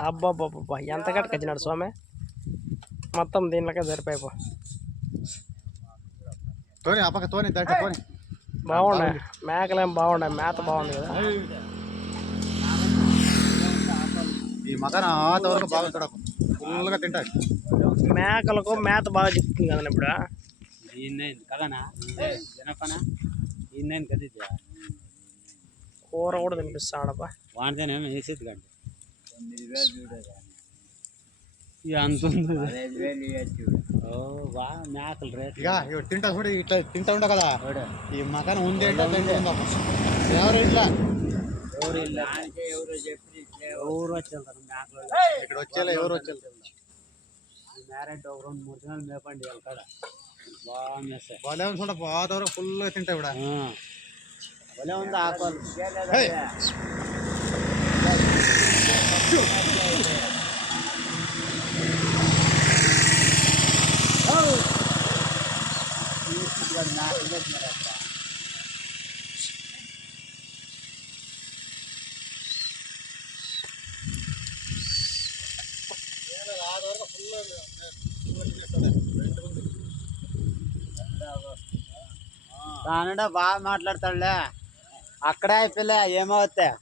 అబ్బాబ్బాబ్బా ఎంత కట్టుకొచ్చినాడు స్వామి? మొత్తం దీనిలోకే సరిపోయిపో. తోని తోని దాటి బాగున్నాయి. మేకలేం బాగున్నాయి. మేత బాగుంది కదా. ఈ మేకలకు మేత బాగా చిక్కుతుంది కదా ఇప్పుడు. కదనా జనపనా? ఈయన కూర కూడా తినిపిస్తాడబ్బా. వాడితేనేమో వేసేది కండి ఇది అంత మేకలు రేట్. ఇక తింటా చూడు ఇట్లా తింటా ఉండవు కదా. ఈ మకాన్ ఉంది ఎవరు ఇట్లా? ఎవరు ఎవరు చెప్పి ఎవరు వచ్చేస్తారు మేకలు ఇక్కడ వచ్చేలా ఎవరు వచ్చేస్తారు మ్యారేజ్ ఒక రెండు మూడు దినాలు మేపండి వాళ్ళ కాడ. బాగా మేస్తాయి వాళ్ళు ఏమనుకుంటా బాగా ఫుల్గా తింటాయి కూడా భలే ఉంది ఆకులు హేయ్. కానడా బాగా మాట్లాడతాడులే అక్కడే అయిపోలే ఏమవుతాయి?